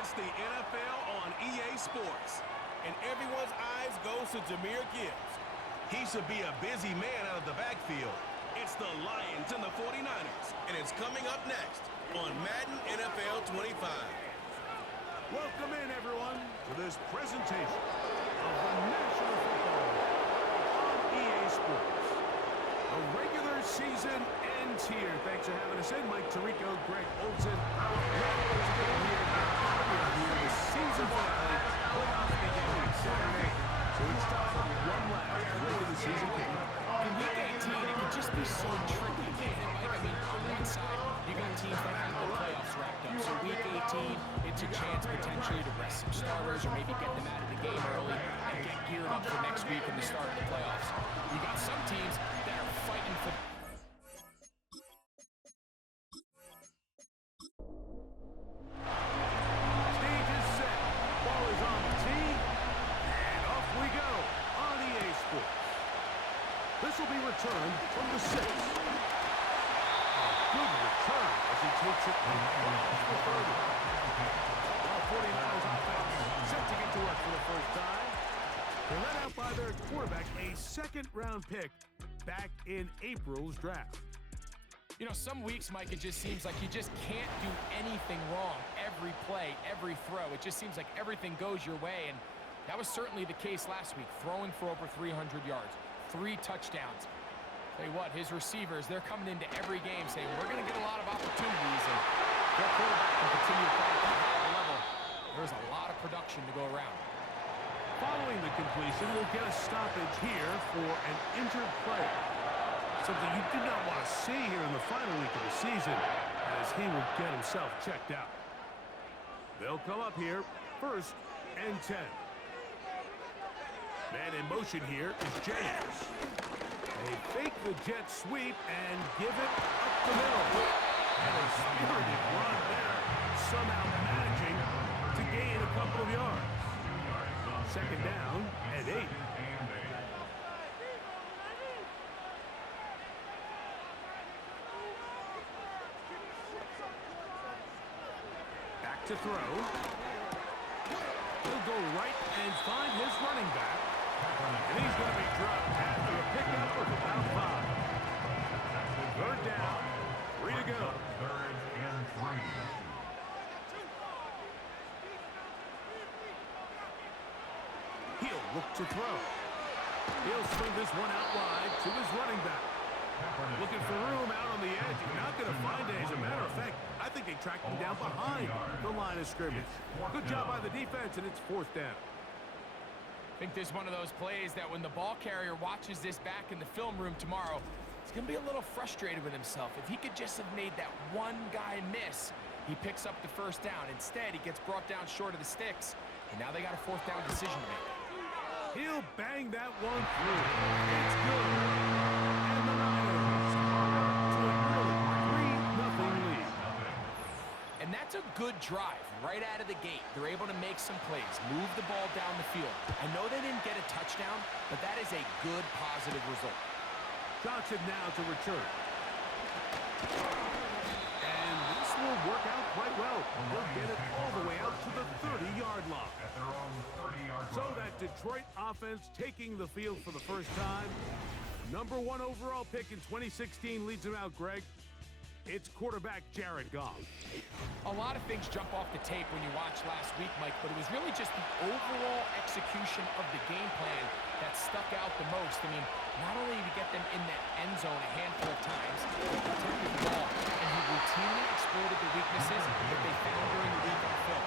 It's the NFL on EA Sports. And everyone's eyes goes to Jahmyr Gibbs. He should be a busy man out of the backfield. It's the Lions and the 49ers. And it's coming up next on Madden NFL 25. Welcome in, everyone, to this presentation of the National Football League on EA Sports. The regular season ends here. Thanks for having us in. Mike Tirico, Greg Olsen. The season finale. Playoffs begin on Saturday. So it's time for one last regular season game. In Week 18, it can just be so tricky, can't it, Mike? I mean, on one side, you got teams that have the playoffs wrapped up. So Week 18, it's a chance potentially to rest some starters or maybe get them out of the game early and get geared up for next week and the start of the playoffs. You got some teams that are fighting for... Stage is set. Ball is on the tee. And off we go on EA Sports. This will be returned from the 6. A good return as he takes it across the 30. Now 49ers offense set to get to work for the first time. They're led out by their quarterback, a second-round pick back in April's draft. You know, some weeks, Mike, it just seems like you just can't do anything wrong. Every play, every throw, it just seems like everything goes your way, and that was certainly the case last week, throwing for over 300 yards, 3 touchdowns. Tell you what, his receivers, they're coming into every game saying, we're going to get a lot of opportunities, and their quarterback can continue to play at that high level. There's a lot of production to go around. Following the completion, we'll get a stoppage here for an injured player. Something you do not want to see here in the final week of the season, as he will get himself checked out. They'll come up here, 1st and 10. Man in motion here is James. They fake the jet sweep and give it up the middle. And a spirited run there, somehow managing to gain a couple of yards. 2nd down and 8. Back to throw. He'll go right and find his running back. And he's going to be dropped after a pickup of about 5. 3rd down, 3 to go. 3rd and 3. He'll look to throw. He'll swing this one out wide to his running back. Looking for room out on the edge. You're not going to find it. As a matter of fact, I think they tracked him down behind the line of scrimmage. Good job by the defense, and it's 4th down. I think this is one of those plays that when the ball carrier watches this back in the film room tomorrow, he's going to be a little frustrated with himself. If he could just have made that one guy miss, he picks up the 1st down. Instead, he gets brought down short of the sticks, and now they got a 4th down decision to make. He'll bang that one through. It's good. And the Niners are up to a really 3-0 lead. And that's a good drive right out of the gate. They're able to make some plays, move the ball down the field. I know they didn't get a touchdown, but that is a good, positive result. Johnson now to return. And this will work out quite well. They'll get it all the way out to the 30-yard line. So that Detroit offense taking the field for the first time. Number 1 overall pick in 2016 leads them out, Greg. It's quarterback Jared Goff. A lot of things jump off the tape when you watch last week, Mike, but it was really just the overall execution of the game plan that stuck out the most. I mean, not only did he get them in that end zone a handful of times, he protected the ball, and he routinely exploited the weaknesses that they found during the week on film.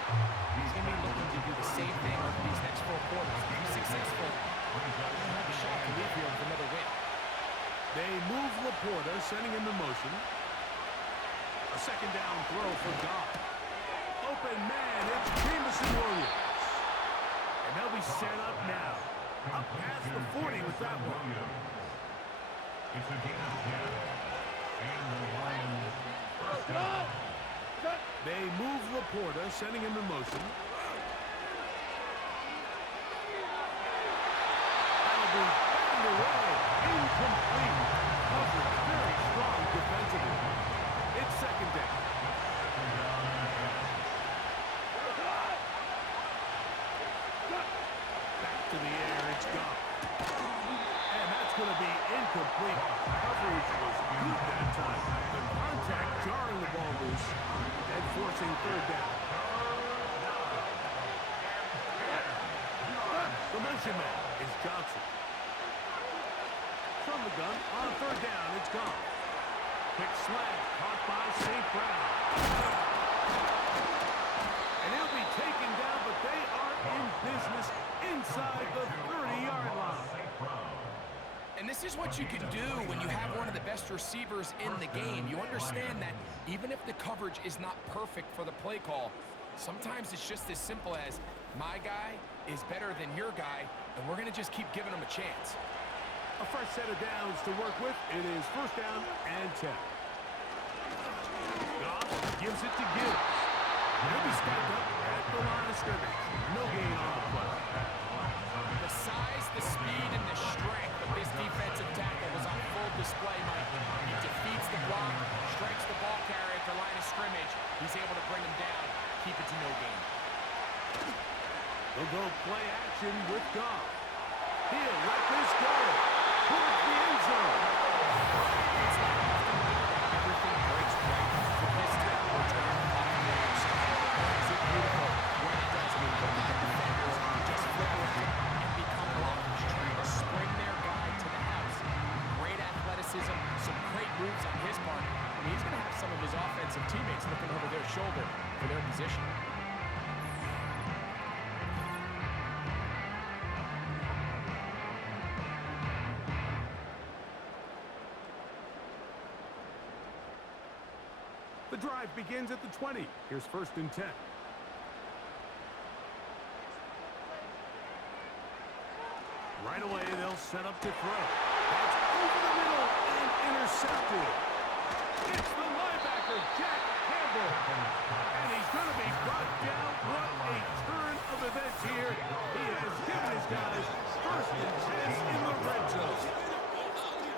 He's going to be looking to do the same thing over these next 4 quarters. If he's successful, he's going to have a shot to leave here with another win. They move Laporta, sending him in motion. A 2nd down throw for Goff. Open man, it's Jameson Williams. And they'll be set up now. Up past the 40 with that one. It's a gain of 10. And the Lions first down. They move Laporta, sending him in motion. That'll be batted away. Incomplete. Coverage very strong defensively. It's 2nd down. third down. The motion man is Johnson. From the gun on third down, it's gone. Quick slant caught by St. Brown. And he'll be taken down, but they are in business inside the 30-yard line. And this is what you can do when you have one of the best receivers in the game. You understand that even if the coverage is not perfect for the play call, sometimes it's just as simple as my guy is better than your guy, and we're going to just keep giving him a chance. A fresh set of downs to work with. It is first down and 10. Goff gives it to Gibbs. He'll be stacked up at the line of scrimmage. No gain on the play. The size, the speed, and the strength of this defensive tackle was on full display, Mike. He defeats the block, strikes the ball carrier at the line of scrimmage. He's able to bring him down, keep it to no gain. They'll go play action with Goff. He'll let this go towards the end zone. It's not often that everything breaks right with this type of return off the line. Is it beautiful when it does mean that the defenders just flip around and become blockers, trying to spring their guy to the house. Great athleticism, some great moves on his part. I mean, he's going to have some of his offensive teammates looking over their shoulder for their position. The drive begins at the 20. Here's first and 10. Right away, they'll set up to throw. That's over the middle and intercepted. It's the linebacker, Jack Campbell. And he's going to be brought down. What a turn of events here. He has given his guys first and 10 in the red zone.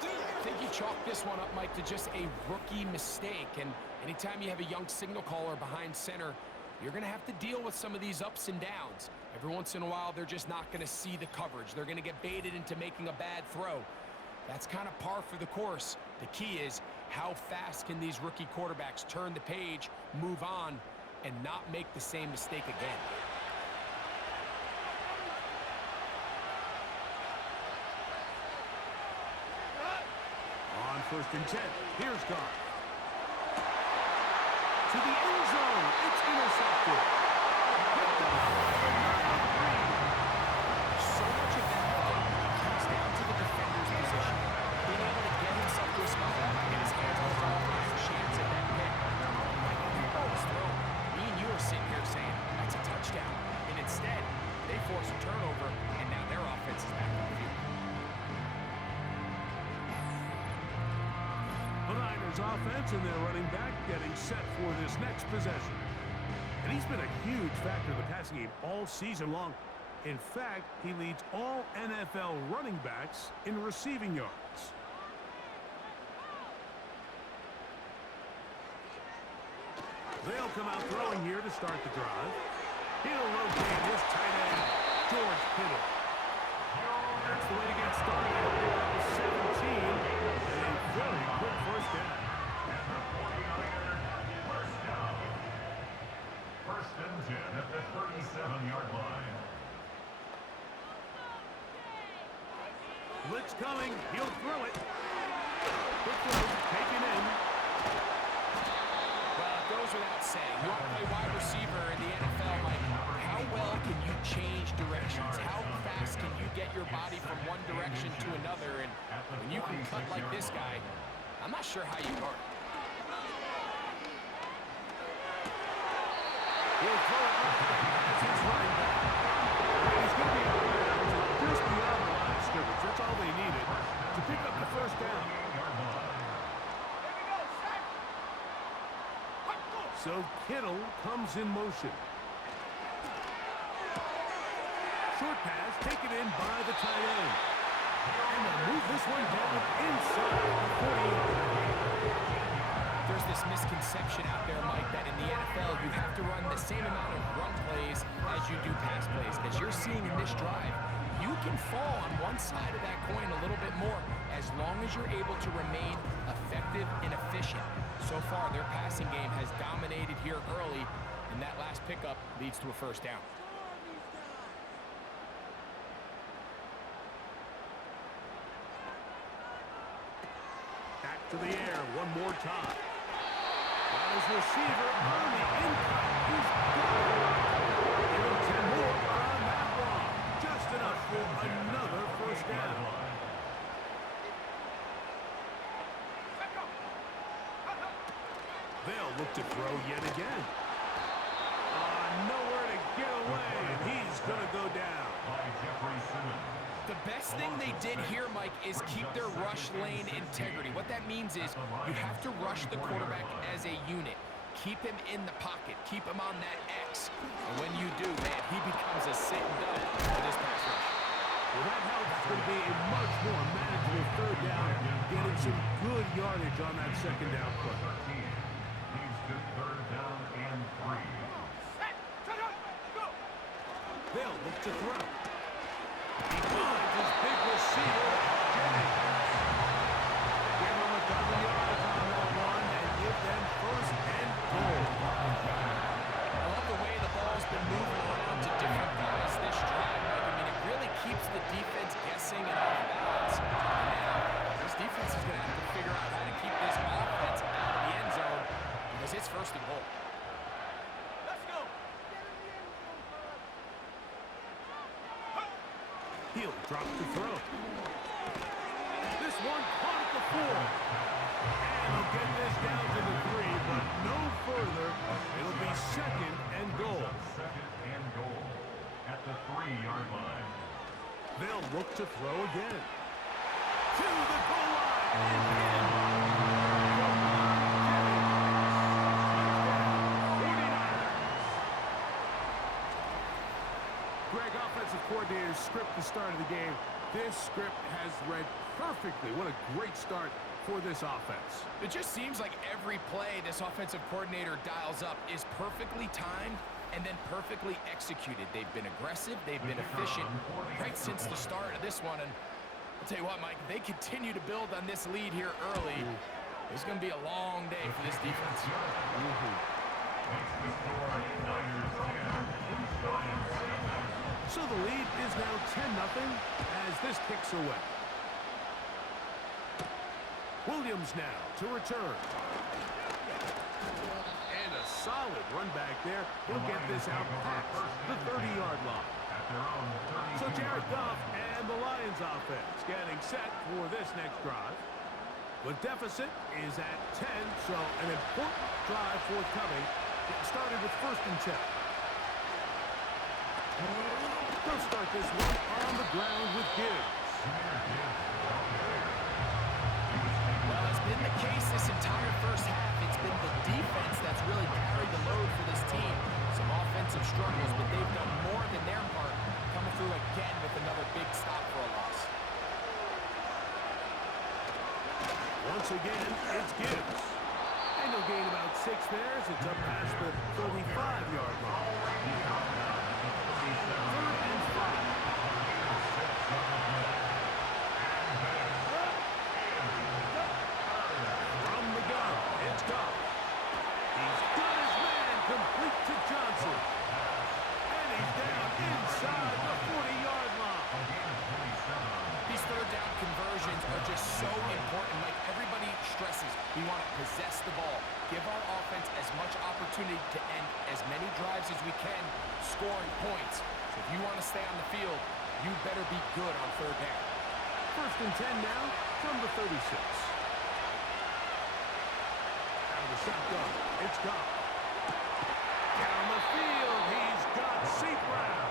I think you chalk this one up, Mike, to just a rookie mistake. And anytime you have a young signal caller behind center, you're going to have to deal with some of these ups and downs. Every once in a while, they're just not going to see the coverage. They're going to get baited into making a bad throw. That's kind of par for the course. The key is how fast can these rookie quarterbacks turn the page, move on, and not make the same mistake again. On first and 10, here's Goff. To the end zone, it's intercepted. Picked up by the 9-3. So much of that comes down to the defender's position. Being able to get himself to a spot, get his hands on the ball, has a chance at that pick. Like, that ball was thrown. Me and you are sitting here saying, that's a touchdown. And instead, they force a turnover, and now their offense is back on the field. The Niners offense and their running back getting set for this next possession. And he's been a huge factor in the passing game all season long. In fact, he leads all NFL running backs in receiving yards. They'll come out throwing here to start the drive. He'll rotate his tight end, George Kittle. That's the way to get started. Pick up a 17 and a very quick first down. First and 10 at the 37-yard line. Blitz coming. He'll throw it. Quick throw, taken in. Well, it goes without saying. You want to play wide receiver in the NFL, Mike. How well can you change directions? How fast can you get your body from one direction to another? And when you can cut like this guy, I'm not sure how you guard. He'll throw it up. That's his running back. And he's going to be out of bounds just beyond the line of scrimmage. That's all they needed to pick up the first down. So Kittle comes in motion. Short pass taken in by the tight end. And they'll move this one down inside the 40. There's this misconception out there, Mike, that in the NFL you have to run the same amount of run plays as you do pass plays. Because you're seeing in this drive, you can fall on one side of that coin a little bit more as long as you're able to remain effective and efficient. So far, their passing game has dominated here early, pickup leads to a first down. Back to the air one more time. Got his receiver on the in-cut. He's got it. Give him 10 more on that one. Just enough for another first down. They'll look to throw yet again. Nowhere to get away, and he's going to go down. The best thing they did here, Mike, is keep their rush lane integrity. What that means is you have to rush the quarterback as a unit. Keep him in the pocket. Keep him on that X. And when you do, man, he becomes a sit and done with this pass rush. Well, that helps. It's going to be a much more manageable third down, getting some good yardage on that second down play. Leads to third down and 3. They'll look to throw. He finds his big receiver, Jennings. Give him a couple yards on that one and give them first and goal. I love the way the ball's been moving around to different guys this drive. I mean, it really keeps the defense guessing and off balance. Now, this defense is going to have to figure out how to keep this offense out of the end zone because it's first and goal. He'll drop the throw. This one caught at the 4. And he'll get this down to the 3, but no further. It'll be second and goal. Second and goal at the 3-yard line. They'll look to throw again. To the goal line and in. Greg, offensive coordinator's script the start of the game. This script has read perfectly. What a great start for this offense. It just seems like every play this offensive coordinator dials up is perfectly timed and then perfectly executed. They've been aggressive. They've been efficient right since the start of this one. And I'll tell you what, Mike, they continue to build on this lead here early. It's going to be a long day for this defense. So the lead is now 10-0 as this kicks away. Williams now to return. And a solid run back there. He'll get this out past the 30-yard line. So Jared Goff and the Lions offense getting set for this next drive. The deficit is at 10, so an important drive forthcoming. Getting started with first and 10. They'll start this one on the ground with Gibbs. Well, it's been the case this entire first half. It's been the defense that's really carried the load for this team. Some offensive struggles, but they've done more than their part, coming through again with another big stop for a loss. Once again, it's Gibbs. And he'll gain about 6 there as it's up past the 35-yard line. Third and 5. From the gun, it's Goff. He's got his man complete to Johnson. And he's down inside the 40-yard line. These third down conversions are just so important. Like everybody stresses, we want to possess the ball. Give our offense as much opportunity to end as many drives as we can, scoring points. So if you want to stay on the field, you better be good on third down. First and 10 now from the 36. Out of the shotgun, it's Goff. Down the field, he's got St. Brown.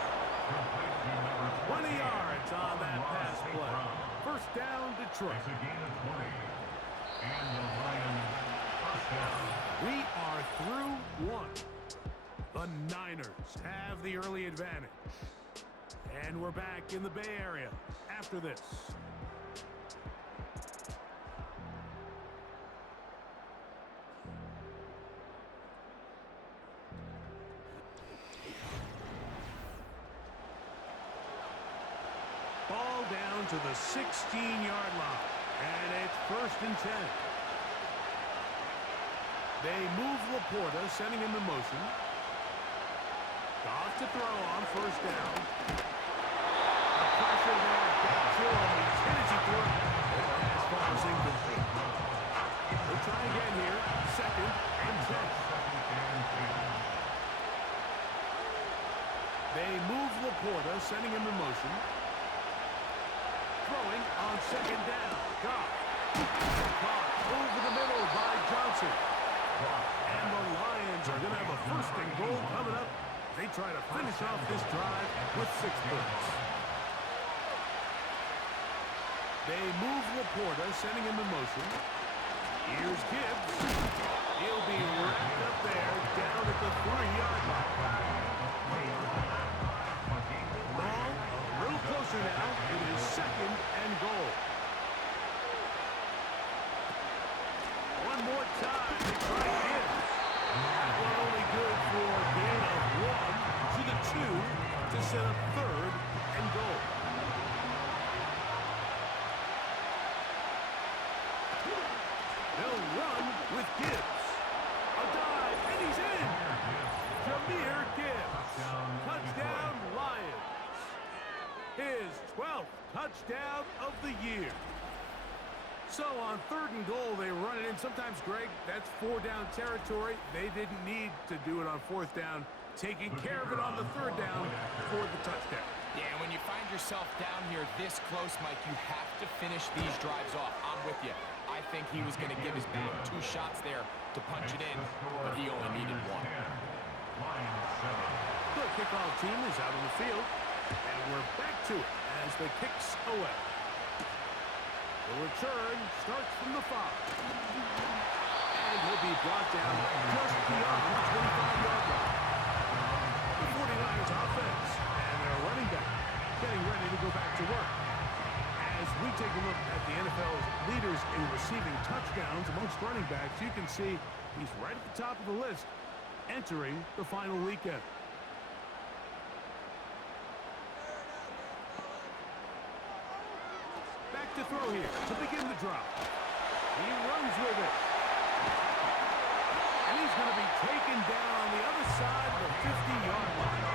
20 yards on that pass play. First down, Detroit. It's a gain of 20. And the Lions first down. We are through one. The Niners have the early advantage. And we're back in the Bay Area after this. Ball down to the 16-yard line. And it's first and 10. They move Laporta, sending him in motion. Off to throw on first down. The pressure there. Got to him. He's hit as he threw it. The pass falls incomplete. We'll try again here. 2nd and 10. They move Laporta, sending him in motion. Throwing on 2nd down. Goff. Caught over the middle by Johnson. And the Lions are going to have a 1st and goal coming up. They try to finish off this drive with 6 points. They move Laporta, sending him in motion. Here's Gibbs. He'll be wrapped up there down at the 3-yard line. Ball a little closer now. It is 2nd and goal. One more time. They try again. That one only good for a gain of 1 to the 2 to set up 3rd and goal. They'll run with Gibbs. A dive, and he's in. Jahmyr Gibbs. Touchdown, Lions. His 12th touchdown of the year. So on 3rd and goal, they run it in. Sometimes, Greg, that's 4-down territory. They didn't need to do it on 4th down. Taking care of it on the 3rd down for the touchdown. Yeah, when you find yourself down here this close, Mike, you have to finish these drives off. I'm with you. I think he was going to give his back 2 shots there to punch it in, but he only needed 1. The kickoff team is out on the field, and we're back to it as the kicks away. The return starts from the 5. And he'll be brought down just beyond the 25-yard line. The 49ers offense and their running back getting ready to go back to work. As we take a look at the NFL's leaders in receiving touchdowns amongst running backs, you can see he's right at the top of the list entering the final weekend. Back to throw here to begin the drop. He runs with it. And he's going to be taken down on the other side of the 50-yard line.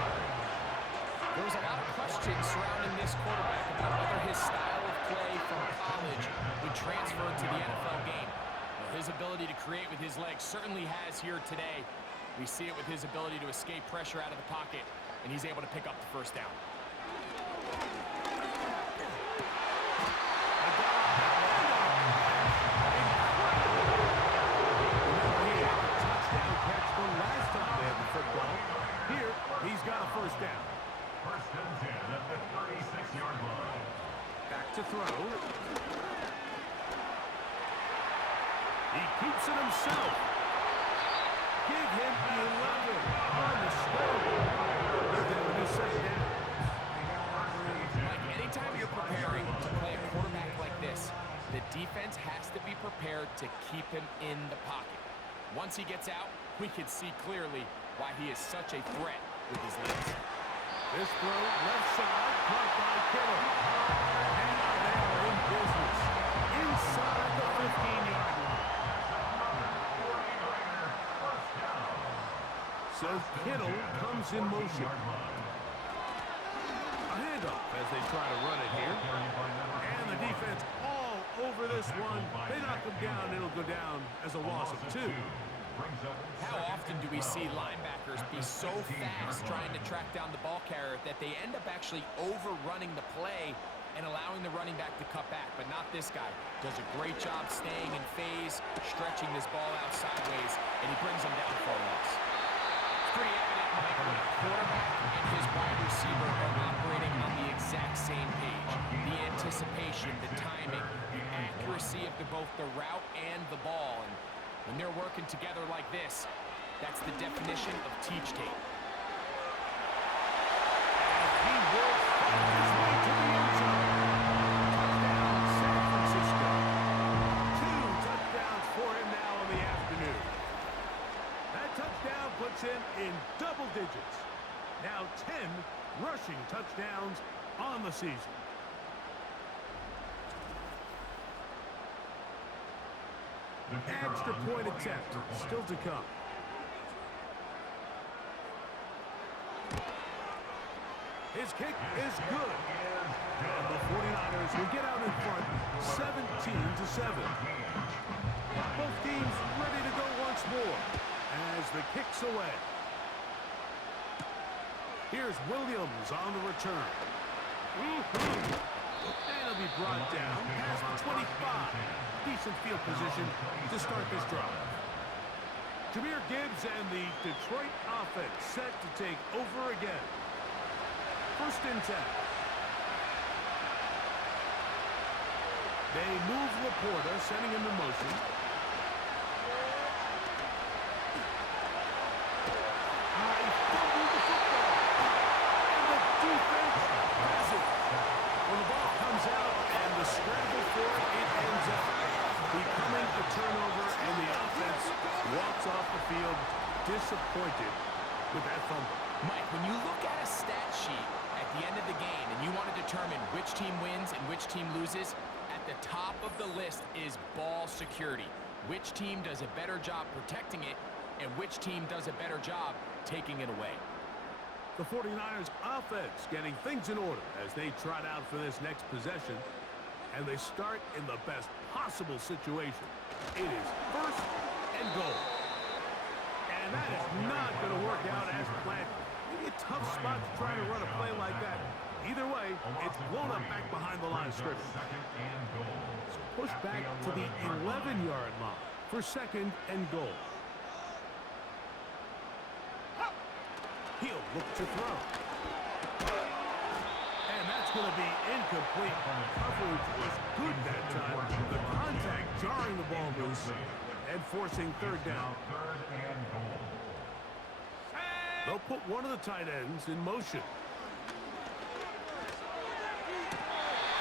There was a lot of questions surrounding this quarterback about whether his style of play from college would transfer to the NFL game. Well, his ability to create with his legs certainly has here today. We see it with his ability to escape pressure out of the pocket, and he's able to pick up the 1st down. He's got a 1st down. 1st and 10 at the 36-yard line. Back to throw. He keeps it himself. Give him 11 on the scoreboard. They're down to 2nd down. Mike, anytime you're preparing to play a quarterback like this, the defense has to be prepared to keep him in the pocket. Once he gets out, we can see clearly why he is such a threat with his legs. This throw, left side, caught by Kittle. And now they are in business. Inside the 15-yard line. So Kittle comes in motion. A handoff as they try to run it here. And the defense all over this one. They knock him down. It'll go down as a loss of 2. How often do we see linebackers be so fast trying to track down the ball carrier that they end up actually overrunning the play and allowing the running back to cut back? But not this guy. Does a great job staying in phase, stretching this ball out sideways, and he brings him down for a loss. It's pretty evident, Mike, when a quarterback and his wide receiver are operating on the exact same page. The anticipation, the timing, the accuracy of both the route and the ball. And when they're working together like this, that's the definition of teach tape. He will find his way to the end zone. Touchdown, San Francisco. 2 touchdowns for him now in the afternoon. That touchdown puts him in double digits. Now 10 rushing touchdowns on the season. Extra point attempt still to come. His kick is good. And the 49ers will get out in front 17-7. Both teams ready to go once more as the kick's away. Here's Williams on the return. And he'll be brought down past the 25. Decent field position to start this drive. Jahmyr Gibbs and the Detroit offense set to take over again. First and 10. They move Laporta, sending him in motion. He fumbled the football. And the defense has it. When the ball comes out and the scramble for it ends up becoming a turnover, and the offense walks off the field disappointed with that fumble. Mike, when you look at a stat sheet at the end of the game and you want to determine which team wins and which team loses, at the top of the list is ball security. Which team does a better job protecting it, and which team does a better job taking it away. The 49ers offense getting things in order as they trot out for this next possession, and they start in the best possible situation. It is first and goal. And that is not going to work out as planned. Maybe a tough spot to try to run a play like that. Either way, it's blown up back behind the line of scrimmage. So push back to the 11-yard line for second and goal. He'll look to throw. And that's going to be incomplete. Coverage was good that time. The contact jarring the ball loose and forcing third down. They'll put one of the tight ends in motion.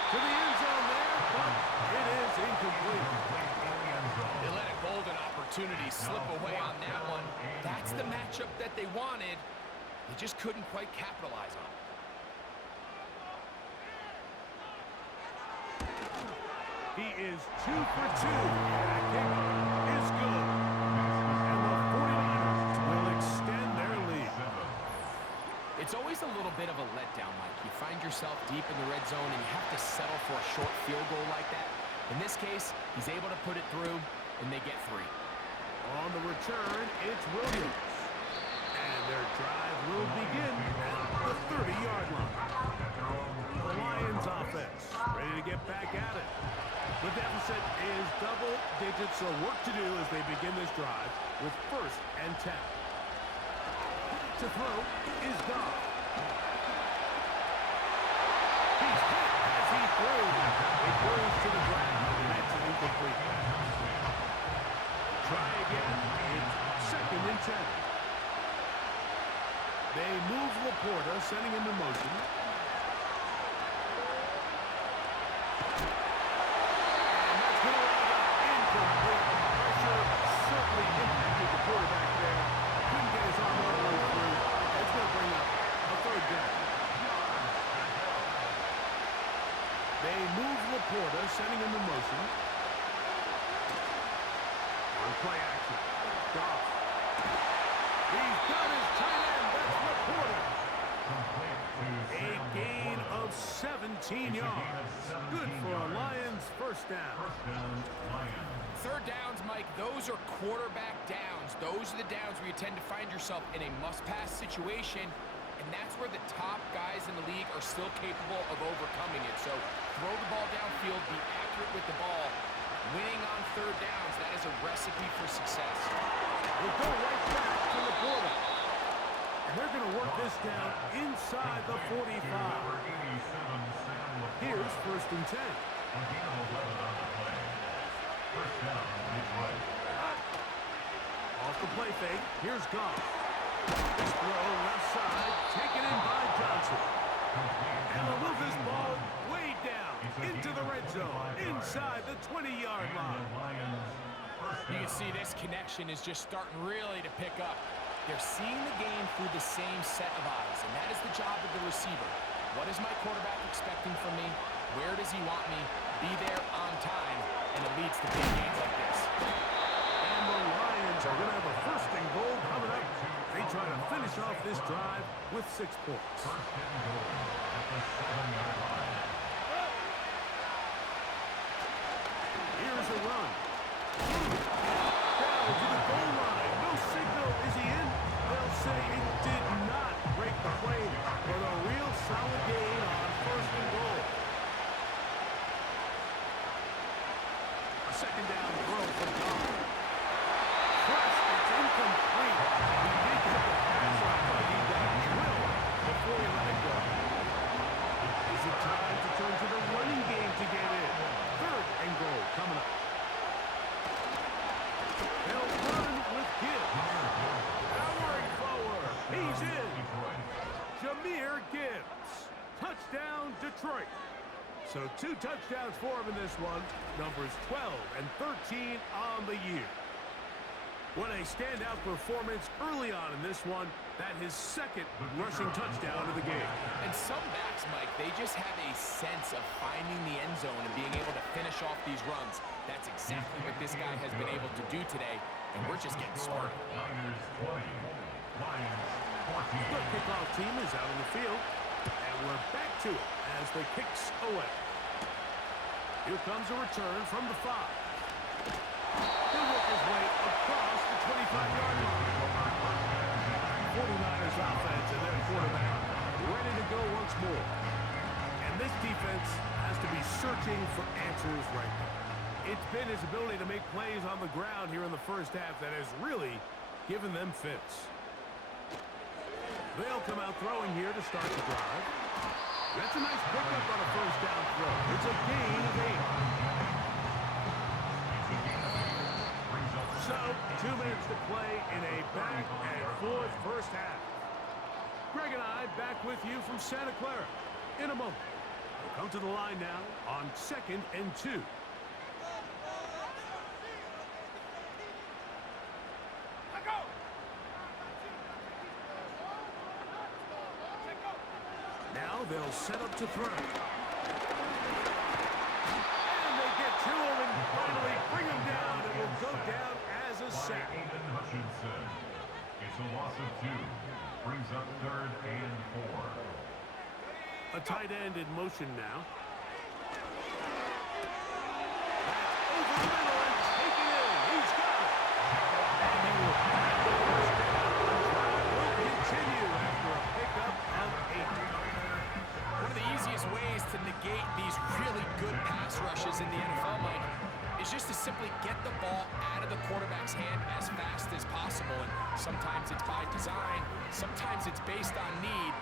To the end zone there, but it is incomplete. They let a golden opportunity slip away on that one. That's the matchup that they wanted. They just couldn't quite capitalize on it. He is 2 for 2, and that kick is good. And the 49ers will extend their lead. It's always a little bit of a letdown, Mike. You find yourself deep in the red zone and you have to settle for a short field goal like that. In this case, he's able to put it through, and they get 3. On the return, it's Williams. And their drive will begin at the 30-yard line. The Lions offense ready to get back at it. The deficit is double digits, so work to do as they begin this drive with first and 10. To throw is Goff. He's hit as he throws. It goes to the ground, and that's an incomplete pass. Try again. It's second and 10. They move Laporta, sending him in motion. And that's going to wind up incomplete. Pressure certainly impacted the quarterback there. Couldn't get his arm all the way through. That's going to bring up a third down. They move Laporta, sending him in motion. On play action. Goff. He's got his tight end. That's Laporta. A gain of 17 yards. Good for a Lions first down. Third downs, Mike, those are quarterback downs. Those are the downs where you tend to find yourself in a must-pass situation, and that's where the top guys in the league are still capable of overcoming it. So throw the ball downfield, be accurate with the ball. Winning on third downs, that is a recipe for success. We'll go right back to Laporta. And they're going to work this down inside the 45. Here's first and 10. Off the play fake, here's Goff. This throw left side, taken in by Johnson. And they'll move this ball way down into the red zone, inside the 20-yard line. You can see this connection is just starting really to pick up. They're seeing the game through the same set of eyes, and that is the job of the receiver. What is my quarterback expecting from me? Where does he want me? Be there on time, and it leads to big gains like this. And the Lions are going to have a first and goal coming up. They try to finish off this drive with 6 points. First and goal at the 7-yard line. Here's a run. Down to the goal line. No signal. Is he in? They'll say it did not break the play, but a real solid gain on first and goal. A second down throw from Don. First, it's incomplete. He did get the pass off, but he got drilled before he let it go. Is it time to turn to the running game to get in? Third and goal coming up. They'll run with Gibbs. Powering forward. He's in. Jahmyr Gibbs. Touchdown, Detroit. So 2 touchdowns for him in this one. Numbers 12 and 13 on the year. What a standout performance early on in this one. That his second rushing touchdown of the game. And some backs, Mike, they just have a sense of finding the end zone and being able to finish off these runs. That's exactly what this guy has been able to do today, and we're just getting started. Niners 20, Lions 14. The kickoff team is out on the field, and we're back to it as the kicks away. Here comes a return from the 5. He'll work his way across the 25-yard line. 49ers offense and their quarterback ready to go once more. And this defense has to be searching for answers right now. It's been his ability to make plays on the ground here in the first half that has really given them fits. They'll come out throwing here to start the drive. That's a nice pickup on a first down throw. It's a gain of 8. So, 2 minutes to play in a back-and-forth first half. Greg and I back with you from Santa Clara in a moment. We'll come to the line now on 2nd and 2. Now they'll set up to throw. And they get to him and finally bring him down. It will go down as a sack. Aiden Hutchinson. It's a loss of 2. Brings up 3rd and 4. A tight end in motion now. That's over the middle and taken in. He's got it. And he will back the first down. Drive will continue after a pickup of 8. One of the easiest ways to negate these really good pass rushes in the NFL, Mike, is just to simply get the ball out of the quarterback's hand as fast as possible. And sometimes it's by design, sometimes it's based on need.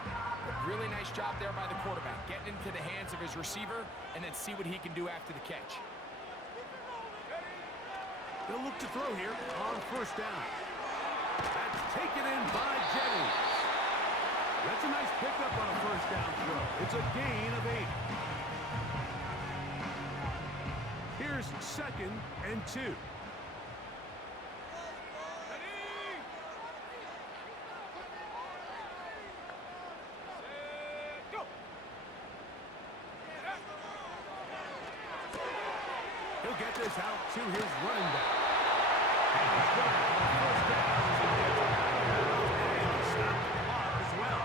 But really nice job there by the quarterback, getting into the hands of his receiver and then see what he can do after the catch. They'll look to throw here on first down. That's taken in by Jennings. That's a nice pickup on a first down throw. It's a gain of 8. Here's 2nd and 2. He'll get this out to his running back. And he's got it on first down as he gets out of bounds and stop the clock as well.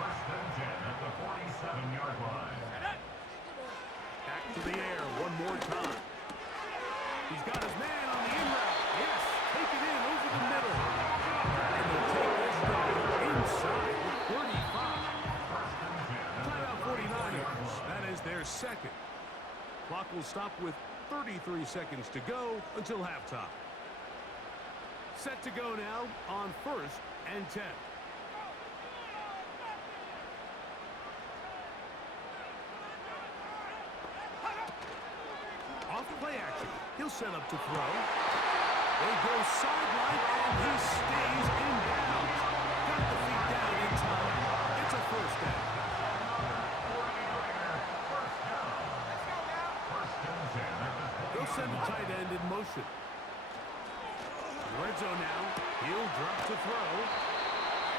First and 10 at the 47-yard line. Back to the air one more time. He's got his man on the in route. Yes, take it in over the middle. And they'll take this down inside the 35. Timeout 49ers. That is their second. Clock will stop with 33 seconds to go until halftime. Set to go now on 1st and 10. Off play action. He'll set up to throw. They go sideline, and he stays in bounds. Got the feet down in time. It's a first down. They'll send the tight end in motion. Red zone now. He'll drop to throw.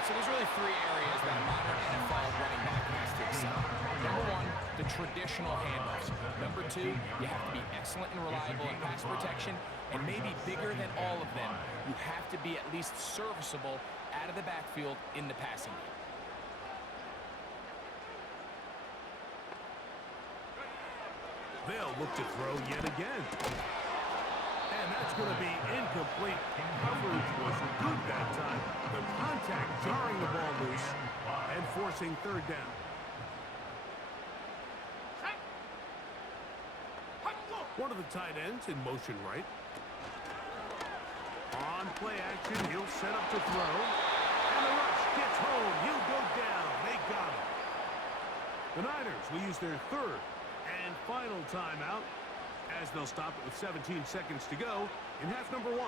So there's really 3 areas that a modern NFL running back has to excel. Number 1, the traditional handoffs. Number 2, you have to be excellent and reliable in pass protection, and maybe bigger than all of them, you have to be at least serviceable out of the backfield in the passing game. They'll look to throw yet again. And that's going to be incomplete. Coverage was good that time. The contact jarring the ball loose and forcing third down. One of the tight ends in motion right. On play action, he'll set up to throw. And the rush gets home. He'll go down. They got him. The Niners will use their third and final timeout as they'll stop it with 17 seconds to go in half number 1.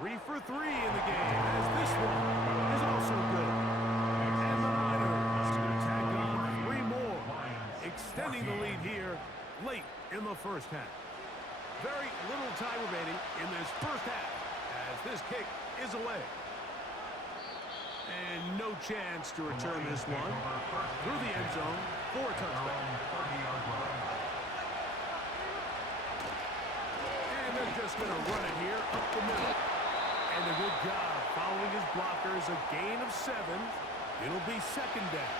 3 for 3 in the game as this one is also good. And the Niners going to tack on 3 more, extending the lead here late in the first half. Very little time remaining in this first half as this kick is away. And no chance to return this one through the end zone for a touchdown. And they're just going to run it here up the middle. And a good job following his blockers, a gain of 7. It'll be second down.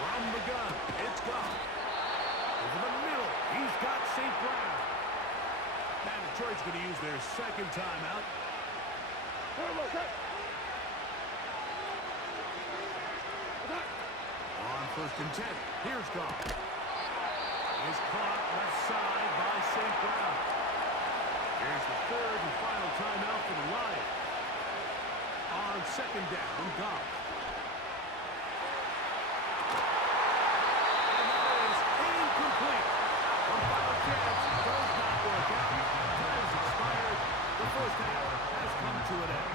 From the gun, it's gone. Over the middle, he's got St. Brown. And Detroit's going to use their second timeout. On first and 10, here's Goff. Is caught left side by St. Brown. Here's the third and final timeout for the Lions. On second down, Goff. And that is incomplete. A final chance does not work out. Time has expired. The first half has come to an end.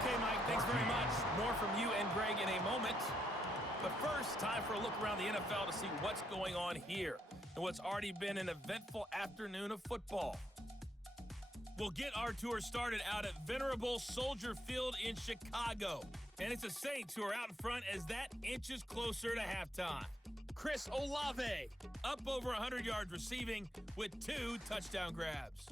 Okay, Mike, thanks very much. More from you and Greg in a moment. But first, time for a look around the NFL to see what's going on here and what's already been an eventful afternoon of football. We'll get our tour started out at venerable Soldier Field in Chicago. And it's the Saints who are out in front as that inches closer to halftime. Chris Olave up over 100 yards receiving with 2 touchdown grabs.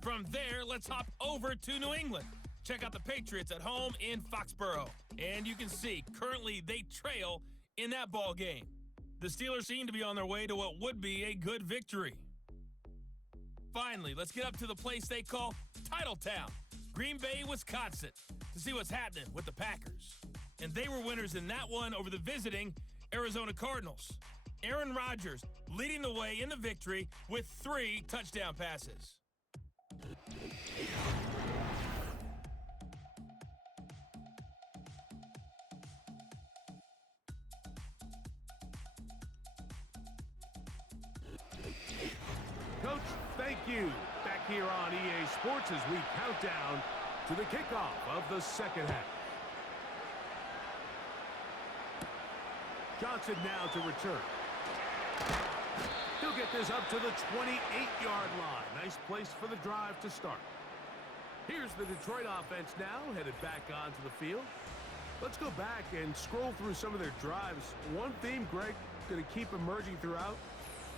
From there, let's hop over to New England. Check out the Patriots at home in Foxborough. And you can see, currently they trail in that ball game. The Steelers seem to be on their way to what would be a good victory. Finally, let's get up to the place they call Titletown, Green Bay, Wisconsin, to see what's happening with the Packers. And they were winners in that one over the visiting Arizona Cardinals. Aaron Rodgers leading the way in the victory with 3 touchdown passes. Coach, thank you. Back here on EA Sports as we count down to the kickoff of the second half. Johnson now to return. He'll get this up to the 28-yard line. Nice place for the drive to start. Here's the Detroit offense now, headed back onto the field. Let's go back and scroll through some of their drives. One theme, Greg, going to keep emerging throughout.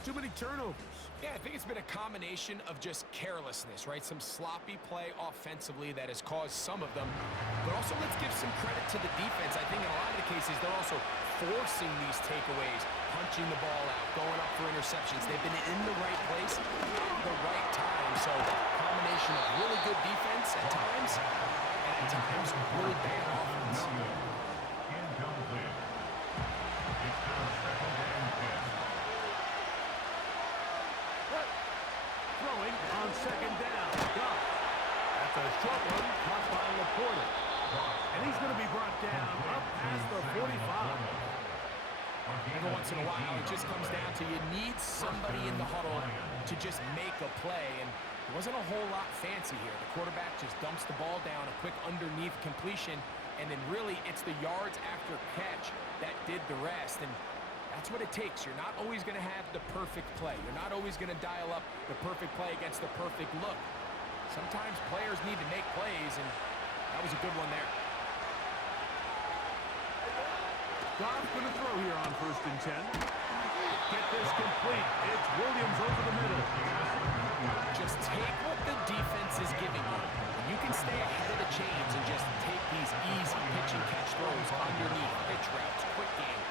Too many turnovers. Yeah, I think it's been a combination of just carelessness, right? Some sloppy play offensively that has caused some of them. But also, let's give some credit to the defense. I think in a lot of the cases, they're also forcing these takeaways, punching the ball out, going up for interceptions. They've been in the right place at the right time. So, combination of really good defense at times, and at times, really bad offense. Incomplete. It's now second and 10. Throwing on second down. Goff. That's a short one caught by Laporta. And he's going to be brought down up past the 45. Every once in a while, it just comes down to you need somebody in the huddle to just make a play. And it wasn't a whole lot fancy here. The quarterback just dumps the ball down, a quick underneath completion, and then really it's the yards after catch that did the rest. And That's what it takes. You're not always going to have the perfect play. You're not always going to dial up the perfect play against the perfect look. Sometimes players need to make plays, and that was a good one there. Goff's going to throw here on 1st and 10. Get this complete. It's Williams over the middle. Just take what the defense is giving you. You can stay ahead of the chains and just take these easy pitch and catch throws underneath, pitch routes, quick game.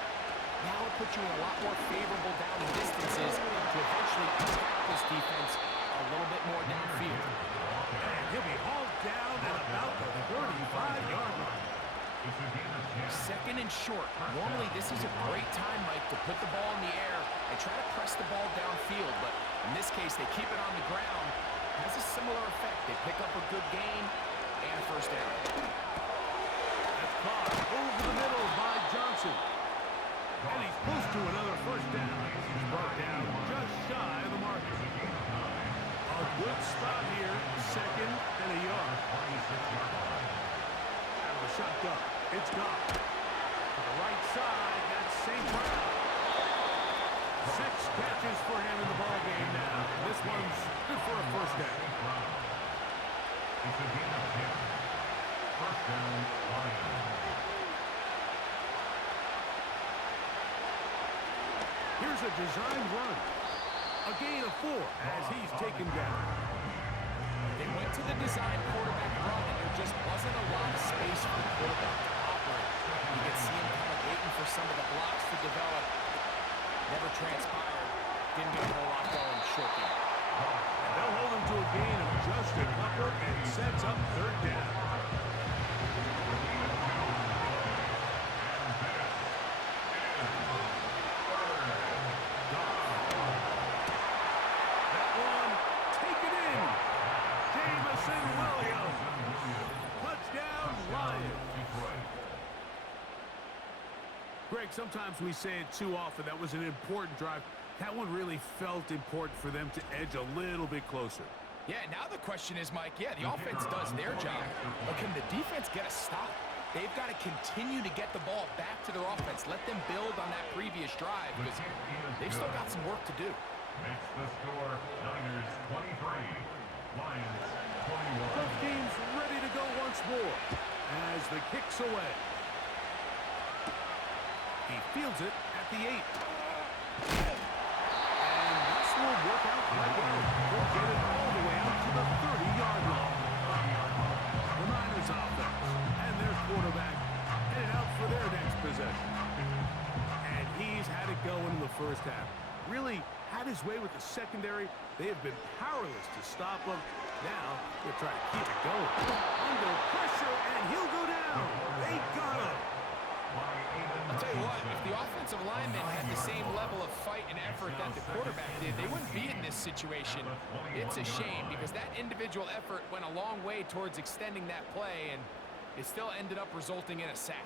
Now it puts you in a lot more favorable down and distances to eventually attack this defense a little bit more downfield. And he'll be hauled down at about the 35-yard line. 2nd and short. Normally this is a great time, Mike, to put the ball in the air and try to press the ball downfield, but in this case they keep it on the ground. Has a similar effect. They pick up a good gain and a 1st down. That's caught over the middle by Johnson. And he's close to another 1st down. He's brought down just shy of the mark. A good spot here, 2nd and a yard. Out of the shotgun, it's Goff. To the right side, that's St. Brown. 6 catches for him in the ball game now. This one's good for a 1st down. It's a gain of 10. 1st down, Lions. Here's a designed run. A gain of 4 as he's taken down. They went to the design quarterback run, and there just wasn't a lot of space for the quarterback to operate. You could see him kind of waiting for some of the blocks to develop. Never transpired. Didn't get a whole lot going. Short game. And they'll hold him to a gain of just a couple and sets up 3rd down. That one, take it in. Jamison Williams. Touchdown, Lions. Greg, sometimes we say it too often. That was an important drive. That one really felt important for them to edge a little bit closer. Yeah, now the question is, Mike, the offense does their job, but can the defense get a stop? They've got to continue to get the ball back to their offense. Let them build on that previous drive because they've still got some work to do. Makes the score Niners 23, Lions 21. Both teams ready to go once more as the kick's away. He fields it at the 8. And this will work out quite well. They'll get it all the way out to the 30-yard line. The Niners offense and their quarterback headed out for their next possession. And he's had it going in the 1st half. Really had his way with the secondary. They have been powerless to stop him. Now they're trying to keep it going. Under pressure, and he'll go down. They got him. I'll tell you what, if the offensive linemen had the same level of fight and effort that the quarterback did, they wouldn't be in this situation. It's a shame because that individual effort went a long way towards extending that play, and it still ended up resulting in a sack.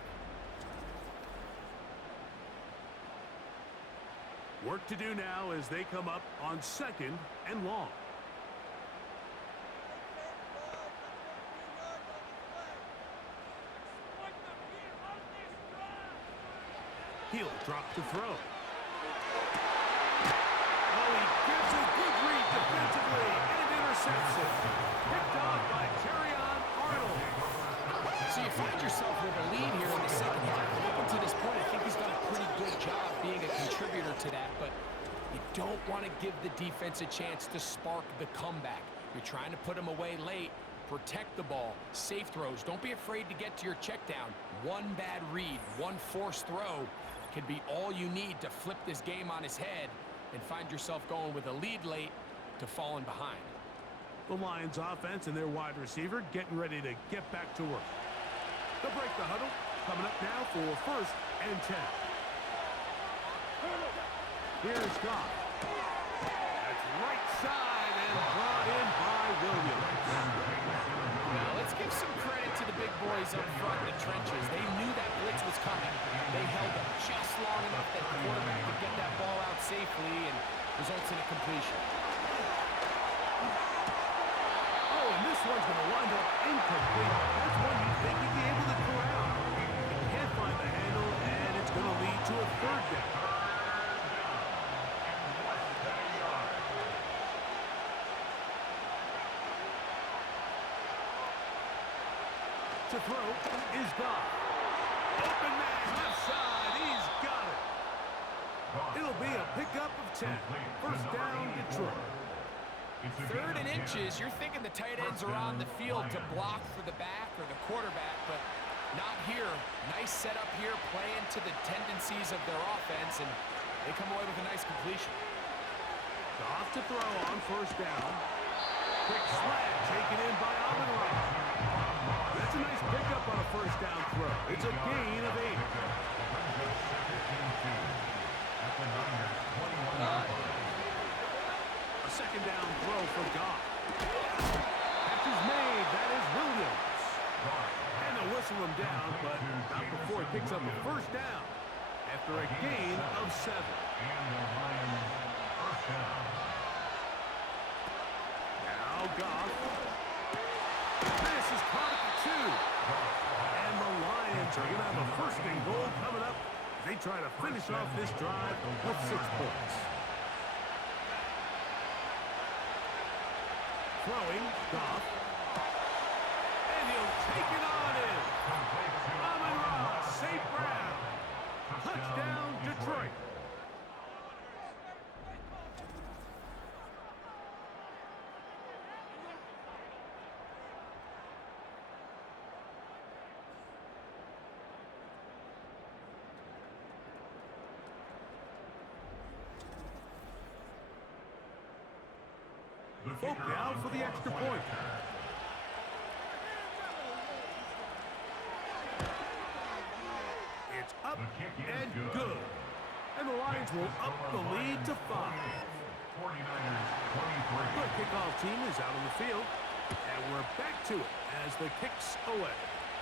Work to do now as they come up on 2nd and long. He'll drop to throw. Oh, he gives a good read defensively and intercepts it. Picked off by Terrion Arnold. So you find yourself with a lead here in the 2nd half. And up until this point, I think he's done a pretty good job being a contributor to that, but you don't want to give the defense a chance to spark the comeback. You're trying to put him away late, protect the ball, safe throws. Don't be afraid to get to your check down. One bad read, one forced throw can be all you need to flip this game on his head and find yourself going with a lead late to falling behind. The Lions offense and their wide receiver getting ready to get back to work. They'll break the huddle. Coming up now for 1st and 10. Here's Goff. That's right side and brought in by Williams. Now let's give some credit to the big boys up front in the trenches. They knew that blitz was coming. They held up just long enough that the quarterback could get that ball out safely and results in a completion. Oh, and this one's going to wind up incomplete. That's one you think he'd be able to corral. He can't find the handle, and it's going to lead to a 3rd down. to throw is Goff. Open man, left side. He's got it. It'll be a pickup of 10. First down, Detroit. 3rd and inches. You're thinking the tight ends are on the field to block for the back or the quarterback, but not here. Nice setup here, playing to the tendencies of their offense, and they come away with a nice completion. Goff to throw on first down. Quick slant taken in by Amon-Ra. That's a nice pickup on a first down throw. It's a gain of 8. A second down throw for Goff. Catch is made. That is Williams. And they'll whistle him down, but not before he picks up a first down after a gain of 7. And the Lions first down. Now Goff. This is caught at the 2. And the Lions are going to have a first and goal coming up. They try to finish off this drive with 6 points. Throwing, Goff. And he'll take it on in. Amon-Ra, St. Brown. Touchdown, Detroit. Folk now for the extra point. It's up and good. And the Lions will up the lead to 5. 49ers 23. The kickoff team is out on the field. And we're back to it as the kick's away.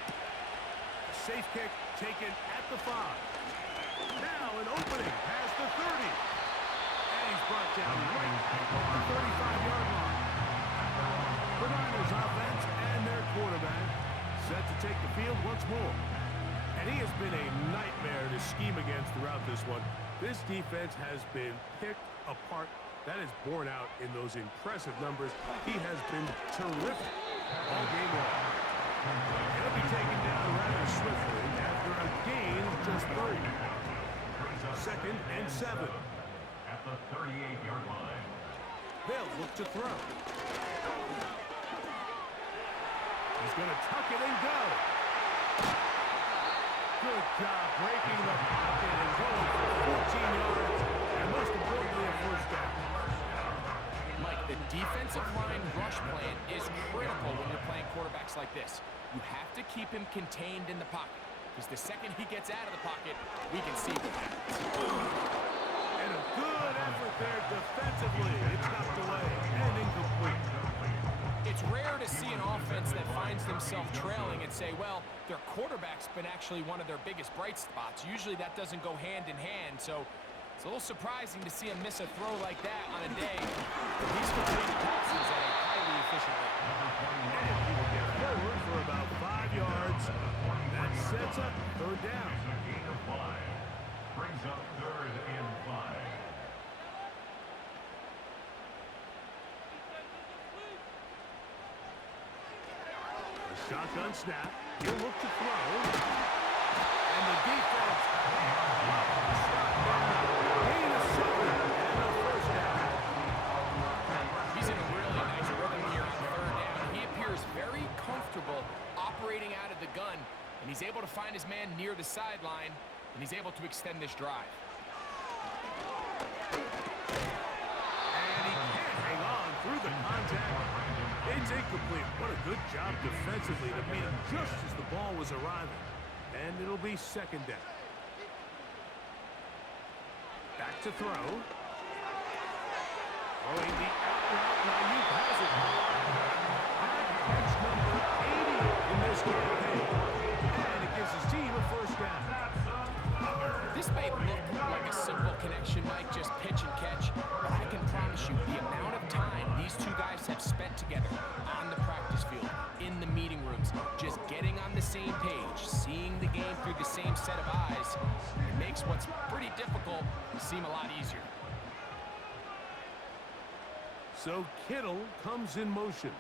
A safe kick taken at the 5. Now an opening past the 30. He's brought down right at the 35-yard line. The Niners offense and their quarterback set to take the field once more. And he has been a nightmare to scheme against throughout this one. This defense has been picked apart. That is borne out in those impressive numbers. He has been terrific all game long. He'll be taken down rather swiftly after a gain of just 3. 2nd and 7. At the 38-yard line. They'll look to throw. He's going to tuck it and go. Good job breaking the pocket and going for 14 yards. And most importantly, a first down. Mike, the defensive line rush plan is critical when you're playing quarterbacks like this. You have to keep him contained in the pocket, because the second he gets out of the pocket, we can see what happens. And a good effort there defensively. It's knocked away and incomplete. It's rare to see an offense that finds themselves trailing and say, well, their quarterback's been actually one of their biggest bright spots. Usually that doesn't go hand in hand, so it's a little surprising to see him miss a throw like that on a day where he's completing passes at a highly efficient rate. And he will get forward for about 5 yards. That sets up 3rd down. A gain of 5. Brings up 3rd and 5. Shotgun snap. He'll look to throw. And the defense. Gain of 7 and a first down. He's in a really nice rhythm here on 3rd down. He appears very comfortable operating out of the gun, and he's able to find his man near the sideline, and he's able to extend this drive. And he can't hang on through the contact. It's incomplete. What a good job defensively to meet him just as the ball was arriving. And it'll be 2nd down. Back to throw. Throwing the out route. Now has it. Catch number 80 in this campaign. And it gives his team a first down. This may look like a simple connection, Mike, just pitch and catch, but I can promise you the amount of time these two guys have spent together on the practice field, in the meeting rooms, just getting on the same page, seeing the game through the same set of eyes, it makes what's pretty difficult seem a lot easier. So Kittle comes in motion.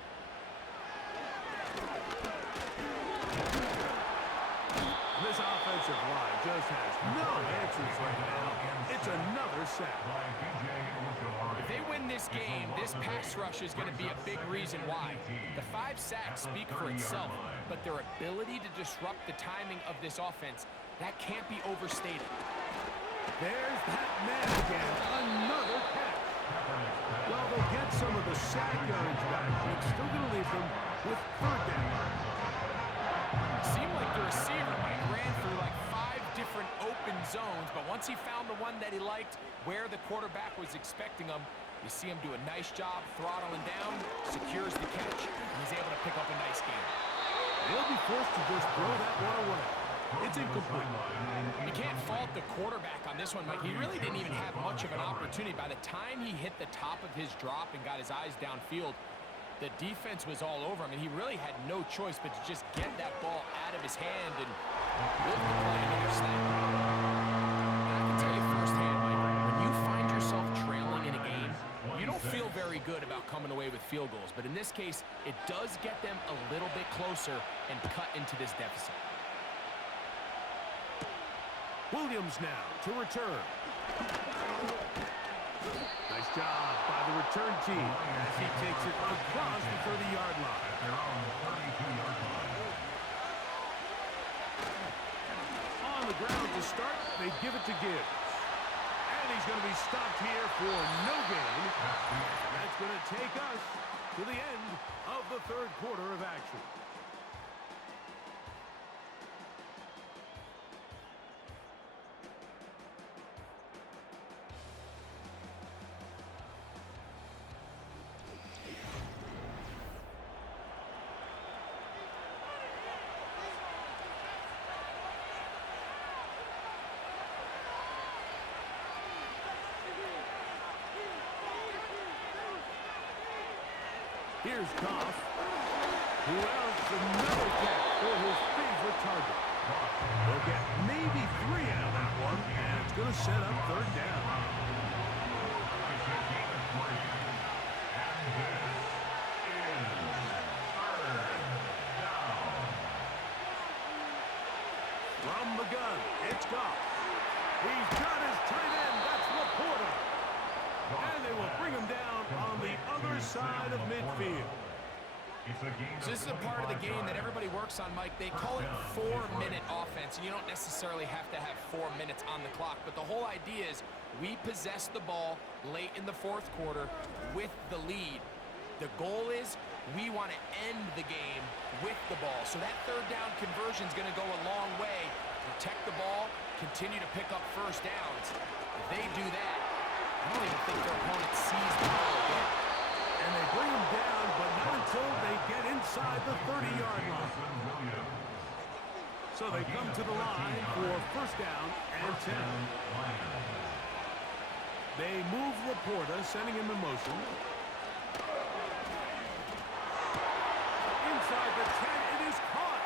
This offensive line just has no answers right now. It's another sack. If they win this game, this pass rush is going to be a big reason why. The 5 sacks speak for itself, but their ability to disrupt the timing of this offense, that can't be overstated. There's that man again. Another catch. Well, they'll get some of the sack yards back, but it's still going to leave them with 3rd down. Seemed like the receiver ran through like 5 different open zones, but once he found the one that he liked, where the quarterback was expecting him, you see him do a nice job throttling down, secures the catch, and he's able to pick up a nice game. They'll be forced to just throw that one away. It's incomplete. You can't fault the quarterback on this one, Mike. He really didn't even have much of an opportunity. By the time he hit the top of his drop and got his eyes downfield, the defense was all over him, and he really had no choice but to just get that ball out of his hand and live to play another snap. And I can tell you firsthand, Mike, when you find yourself trailing in a game, you don't feel very good about coming away with field goals. But in this case, it does get them a little bit closer and cut into this deficit. Williams now to return. Nice job by the return team as he takes it across the 30-yard line. On the ground to start, they give it to Gibbs. And he's going to be stopped here for no gain. That's going to take us to the end of the 3rd quarter of action. Here's Goff, who else another catch for his favorite target. They'll get maybe 3 out of that one, and it's going to set up 3rd down. From the gun, it's Goff. He's got his tight end, that's Laporta. And they will bring him down on the other side of midfield. So this is a part of the game that everybody works on, Mike. They call it 4-minute offense, and you don't necessarily have to have 4 minutes on the clock. But the whole idea is we possess the ball late in the 4th quarter with the lead. The goal is we want to end the game with the ball. So that 3rd down conversion is going to go a long way. Protect the ball, continue to pick up 1st downs. If they do that, I don't even think their opponent sees the ball again. And they bring him down, but not until they get inside the 30-yard line. So they come to the line for 1st down and 10. They move Laporta, sending him in motion. Inside the 10, it is caught.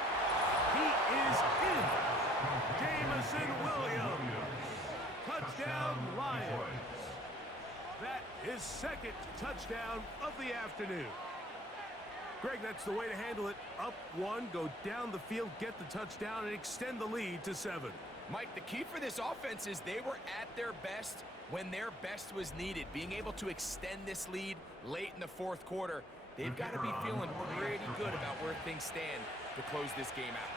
He is in. Jamison Williams. Touchdown, Lions. That is 2nd touchdown of the afternoon. Greg, that's the way to handle it. Up 1, go down the field, get the touchdown, and extend the lead to 7. Mike, the key for this offense is they were at their best when their best was needed. Being able to extend this lead late in the 4th quarter, they've got to be feeling pretty good about where things stand to close this game out.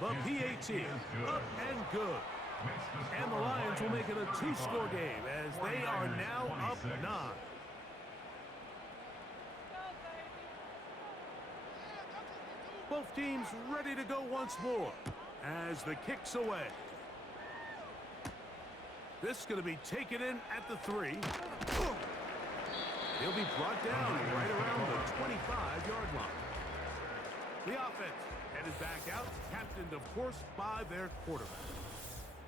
The PAT, up and good. And the Lions will make it a 2-score game as they are now up 9. Both teams ready to go once more as the kick's away. This is going to be taken in at the 3. He'll be brought down right around the 25-yard line. The offense headed back out, captained, of course, by their quarterback.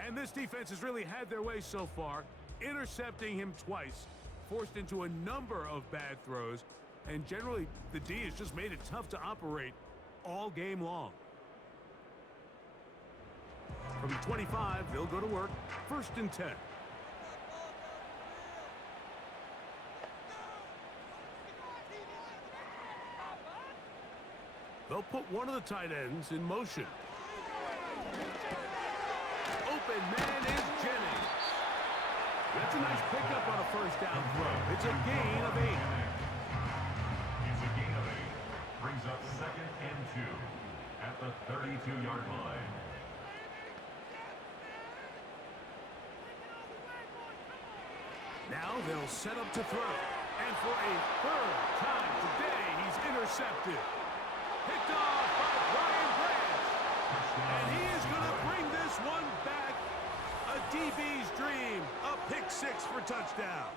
And this defense has really had their way so far, intercepting him twice, forced into a number of bad throws, and generally the D has just made it tough to operate all game long. From the 25, they'll go to work, 1st and 10. The They'll put one of the tight ends in motion. Open man is Jennings. That's a nice pickup on a first down throw. It's a gain of 8. It's a gain of 8. Brings up 2nd and 2 at the 32-yard line. Now they'll set up to throw. And for a third time today, he's intercepted. Picked off by Brian Branch. And he is going to bring this one back. A DB's dream. A pick 6 for touchdown.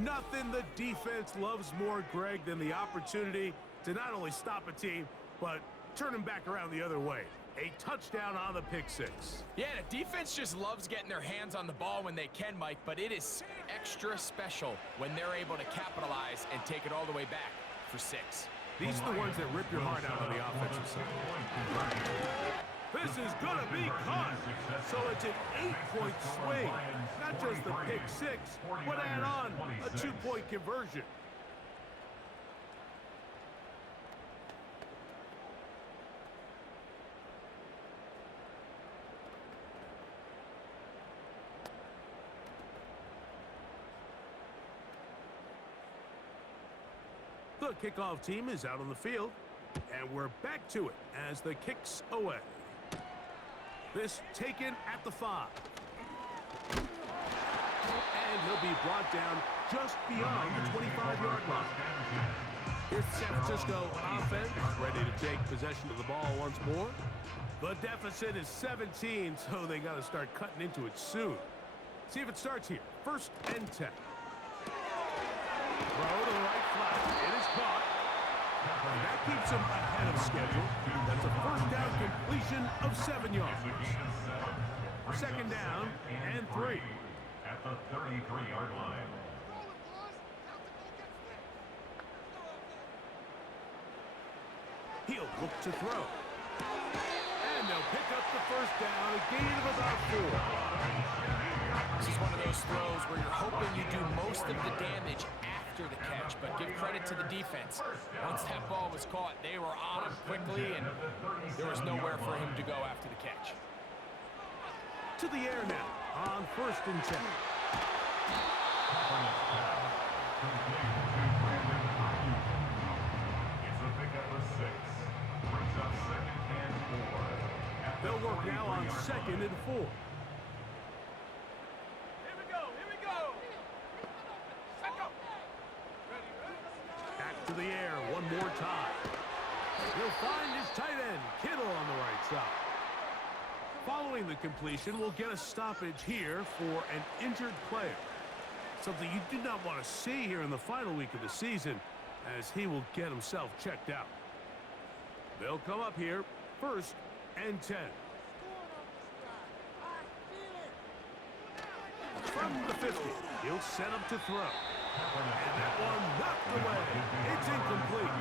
Nothing the defense loves more, Greg, than the opportunity to not only stop a team, but turn them back around the other way. A touchdown on the pick 6. Yeah, the defense just loves getting their hands on the ball when they can, Mike, but it is extra special when they're able to capitalize and take it all the way back for 6. These are the ones that rip your heart out on the offensive side. This is going to be caught. So it's an 8-point swing. Not just the pick 6, but add on a 2-point conversion. The kickoff team is out on the field, and we're back to it as the kick's away. This taken at the 5. And he'll be brought down just beyond the 25-yard line. Here's the San Francisco offense, ready to take possession of the ball once more. The deficit is 17, so they got to start cutting into it soon. See if it starts here. 1st and 10. Throw to the right flat. It is caught. And that keeps him ahead of schedule. That's a 1st down completion of 7 yards. 2nd down and 3. At the 33-yard line. He'll look to throw. And they'll pick up the 1st down, a gain of about 4. This is one of those throws where you're hoping you do most of the damage after the catch, but give credit to the defense. Once that ball was caught, they were on him quickly, and there was nowhere for him to go after the catch. To the air now on 1st and 10. It's a pickup of 6. Brings up 2nd and 4. They'll work now on 2nd and 4. Back to the air one more time. He'll find his tight end, Kittle, on the right side. Following the completion, we'll get a stoppage here for an injured player. Something you do not want to see here in the final week of the season, as he will get himself checked out. They'll come up here, 1st and 10. From the 50, he'll set up to throw. And that one knocked away. It's incomplete.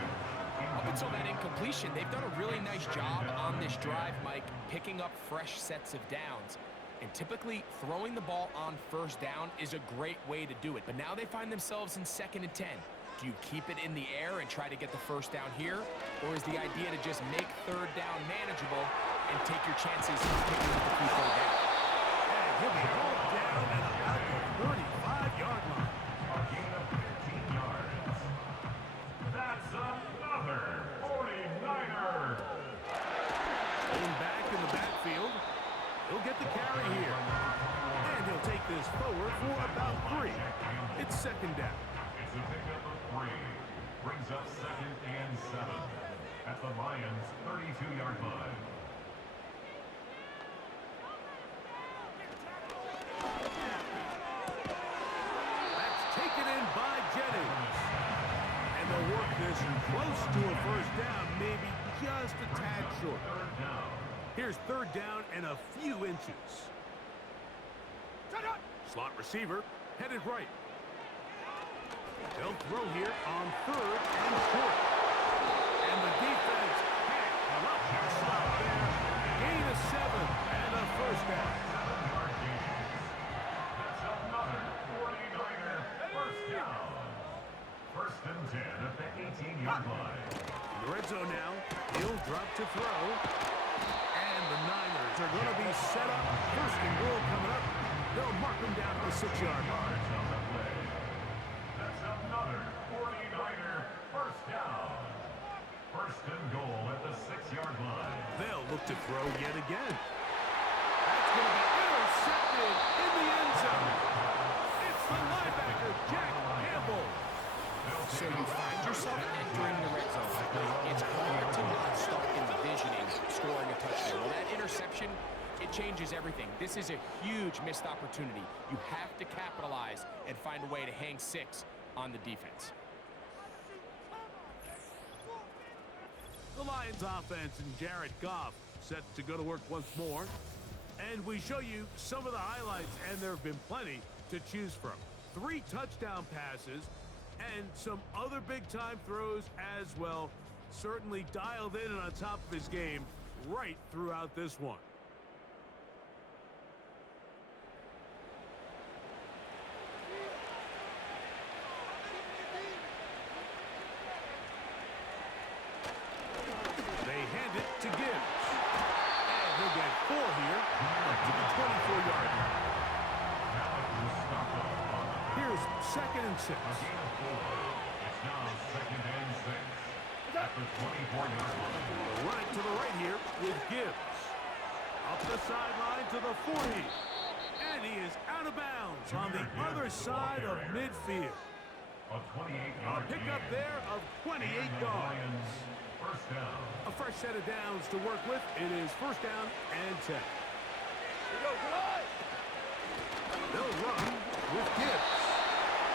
Up until that incompletion, they've done a really nice job on this drive, Mike, picking up fresh sets of downs. And typically, throwing the ball on 1st down is a great way to do it. But now they find themselves in 2nd and 10. Do you keep it in the air and try to get the 1st down here? Or is the idea to just make 3rd down manageable and take your chances of picking up the key 3rd down? And he'll be hauled down at about the 35-yard line. A gain of 15 yards. That's another 49er. Going back in the backfield. He'll get the carry here. And he'll take this forward for about 3. It's 2nd down. It's a pickup of 3. Brings up 2nd and 7. At the Lions' 32-yard line. That's taken in by Jennings. And they'll work this close to a 1st down, maybe just a tad short. 3rd down. Here's 3rd down and a few inches. Slot receiver headed right. They'll throw here on 3rd and short. And the defense can't come up with a stop there. Gain of 7 and a 1st down. 7-yard gain. That's another 49er 1st down. 1st and 10 at the 18-yard line. to throw. And the Niners are going to be set up. First and goal coming up. They'll mark them down to the 6-yard line. That's another 49er first down. First and goal at the 6-yard line. They'll look to throw yet again. That's going to be intercepted in the end zone. It's the linebacker, Jack Campbell. So you find yourself entering the red zone. It's hard to not start envisioning scoring a touchdown. Well, that interception, it changes everything. This is a huge missed opportunity. You have to capitalize and find a way to hang 6 on the defense. The Lions offense and Jared Goff set to go to work once more. And we show you some of the highlights, and there have been plenty to choose from. 3 touchdown passes and some other big-time throws as well. Certainly dialed in and on top of his game right throughout this one. They hand it to Gibbs. And he'll get 4 here up to the 24-yard line. Here's 2nd and 6. It's now 2nd and 6 at the 24-yard line. They'll run it to the right here with Gibbs. Up the sideline to the 40. And he is out of bounds on the other side of midfield. A 28-yard Pickup there of 28 yards. First down. A fresh set of downs to work with. It is 1st down and 10. They'll run with Gibbs.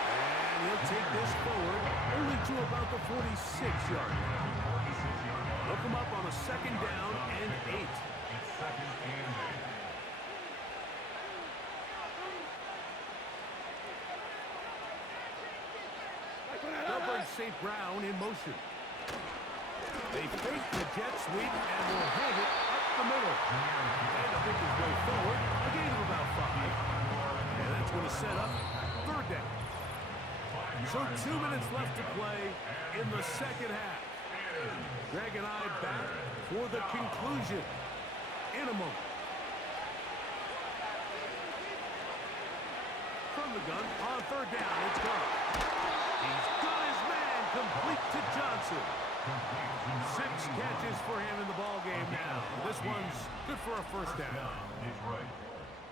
And he'll take this forward only to about the 46-yard line. Look him up on a 2nd down and 8. It's 2nd and 8. They'll bring St. Brown in motion. They fake the jet sweep and will hand it up the middle. And to pick his way forward, a gain of about 5. And that's going to set up 3rd down. So 2 minutes left to play in the 2nd half. Greg and I back for the conclusion in a moment. From the gun on 3rd down, it's gone. He's got his man complete to Johnson. 6 catches for him in the ball game now. This one's good for a 1st down.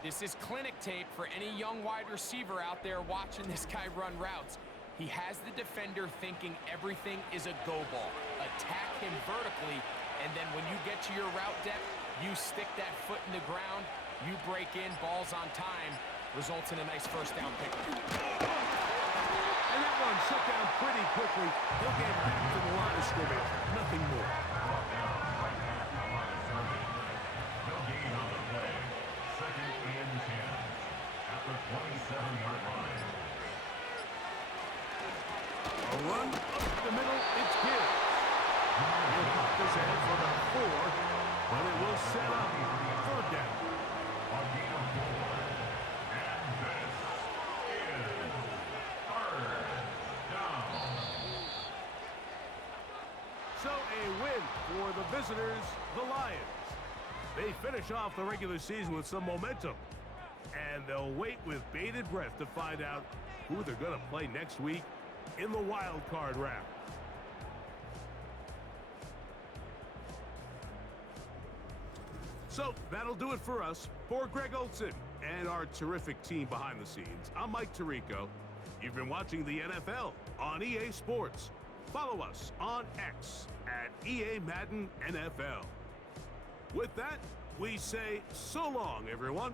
This is clinic tape for any young wide receiver out there watching this guy run routes. He has the defender thinking everything is a go ball. Attack him vertically, and then when you get to your route depth, you stick that foot in the ground, you break in, balls on time, results in a nice 1st down pickup. And that one shut down pretty quickly. He'll get back to the line of scrimmage. Nothing more. No gain on the play. 2nd and 10 at the 27-yard line. A run up the middle. It's Gibbs. He'll pop this ahead for about 4, but it will set up 3rd down. A gain of 4. And this is 3rd down. So a win for the visitors, the Lions. They finish off the regular season with some momentum. And they'll wait with bated breath to find out who they're going to play next week in the wild card round. So that'll do it for us. For Greg Olson and our terrific team behind the scenes, I'm Mike Tirico. You've been watching the NFL on EA Sports. Follow us on X at EA Madden NFL. With that, we say so long, everyone.